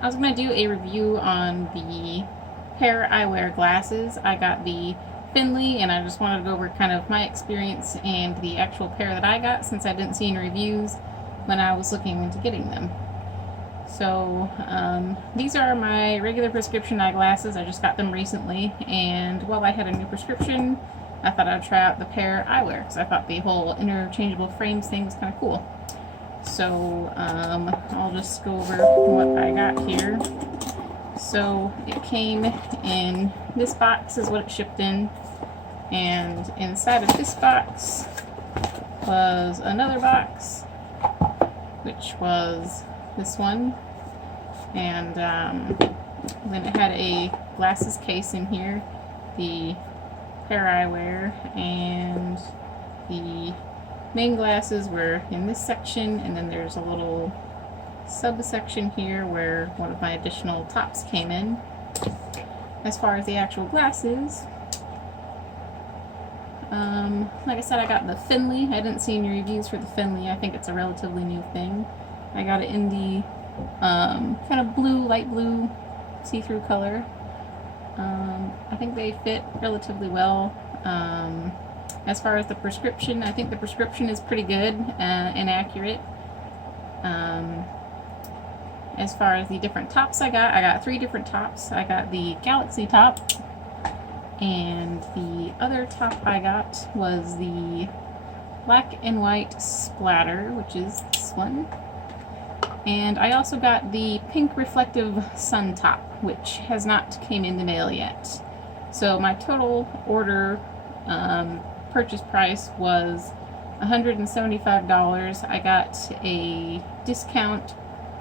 I was going to do a review on the Pair Eyewear glasses. I got the Finley, and I just wanted to go over kind of my experience and the actual pair that I got, since I didn't see any reviews when I was looking into getting them. So these are my regular prescription eyeglasses. I just got them recently, and while I had a new prescription, I thought I'd try out the Pair Eyewear because I thought the whole interchangeable frames thing was kind of cool. So I'll just go over what I got here. So it came in this box, is what it shipped in, and inside of this box was another box, which was this one, and then it had a glasses case in here, the Pair Eyewear, and the main glasses were in this section, and then there's a little subsection here where one of my additional tops came in. As far as the actual glasses, like I said, I got the Finley. I didn't see any reviews for the Finley. I think it's a relatively new thing. I got it in the kind of blue, light blue, see-through color. I think they fit relatively well. As far as the prescription, I think the prescription is pretty good and accurate. As far as the different tops I got 3 different tops. I got the Galaxy top, and the other top I got was the black and white Splatter, which is this one. And I also got the pink reflective sun top, which has not came in the mail yet. So my total order purchase price was $175. I got a discount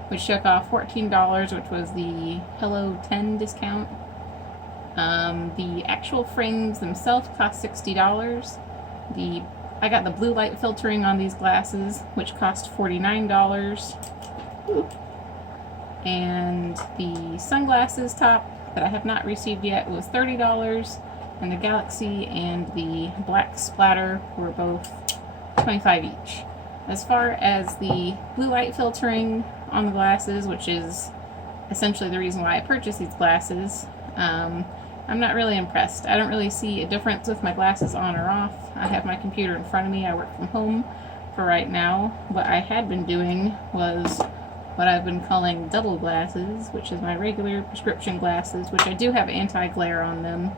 which took off $14, which was the Hello 10 discount. The actual frames themselves cost $60. I got the blue light filtering on these glasses, which cost $49. And the sunglasses top that I have not received yet was $30, and the Galaxy and the black Splatter were both $25 each. As far as the blue light filtering on the glasses, which is essentially the reason why I purchased these glasses, I'm not really impressed. I don't really see a difference with my glasses on or off. I have my computer in front of me. I work from home for right now. What I had been doing was what I've been calling double glasses, which is my regular prescription glasses, which I do have anti-glare on them.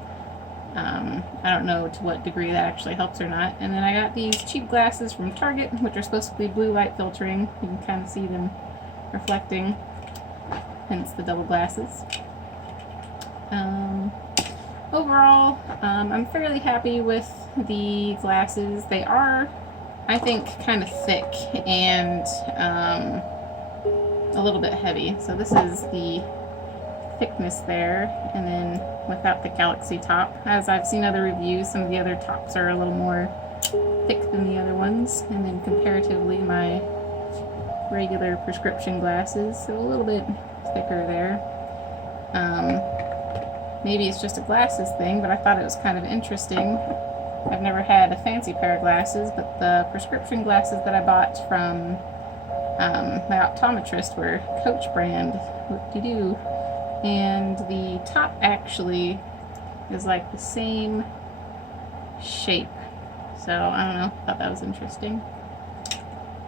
I don't know to what degree that actually helps or not. And then I got these cheap glasses from Target, which are supposed to be blue light filtering. You can kind of see them reflecting, hence the double glasses. Overall, I'm fairly happy with the glasses. They are, I think, kind of thick and a little bit heavy. So this is the thickness there, and then without the Galaxy top. As I've seen other reviews, some of the other tops are a little more thick than the other ones, and then comparatively my regular prescription glasses, so a little bit thicker there. Maybe it's just a glasses thing, but I thought it was kind of interesting. I've never had a fancy pair of glasses, but the prescription glasses that I bought from my optometrist were Coach brand, whoop-de-doo, and the top actually is like the same shape. So I don't know, thought that was interesting.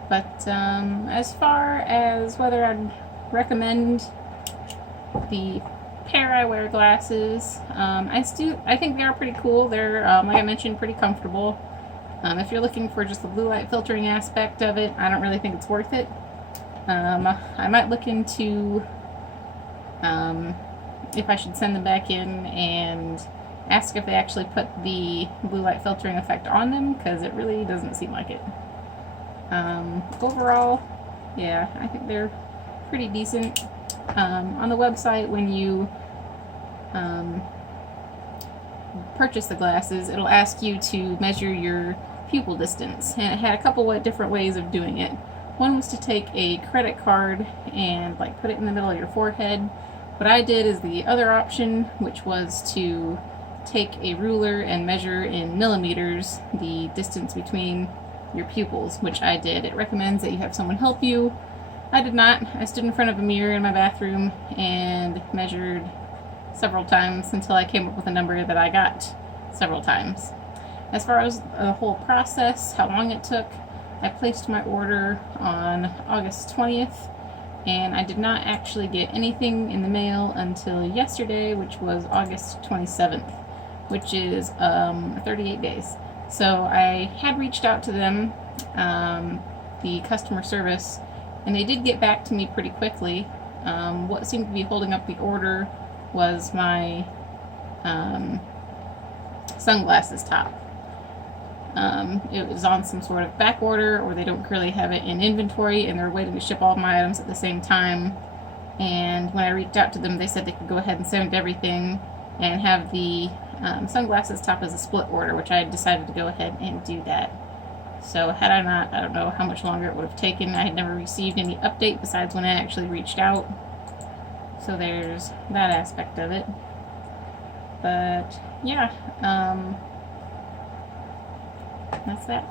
But as far as whether I'd recommend the Pair Eyewear glasses, I think they are pretty cool. They're, like I mentioned, pretty comfortable. If you're looking for just the blue light filtering aspect of it, I don't really think it's worth it. I might look into if I should send them back in and ask if they actually put the blue light filtering effect on them, because it really doesn't seem like it. Overall, yeah, I think they're pretty decent. On the website, when you purchase the glasses, it'll ask you to measure your pupil distance, and it had a couple of different ways of doing it. One was to take a credit card and like put it in the middle of your forehead. What I did is the other option, which was to take a ruler and measure in millimeters the distance between your pupils, which I did. It recommends that you have someone help you I did not. I stood in front of a mirror in my bathroom and measured several times until I came up with a number that I got several times. As far as the whole process, how long it took, I placed my order on August 20th, and I did not actually get anything in the mail until yesterday, which was August 27th, which is 38 days. So I had reached out to them, the customer service, and they did get back to me pretty quickly. What seemed to be holding up the order was my sunglasses top. It was on some sort of back order, or they don't really have it in inventory, and they're waiting to ship all my items at the same time. And when I reached out to them, they said they could go ahead and send everything and have the sunglasses top as a split order, which I decided to go ahead and do that. So had I not, I don't know how much longer it would have taken. I had never received any update besides when I actually reached out. So there's that aspect of it. But yeah, that's that.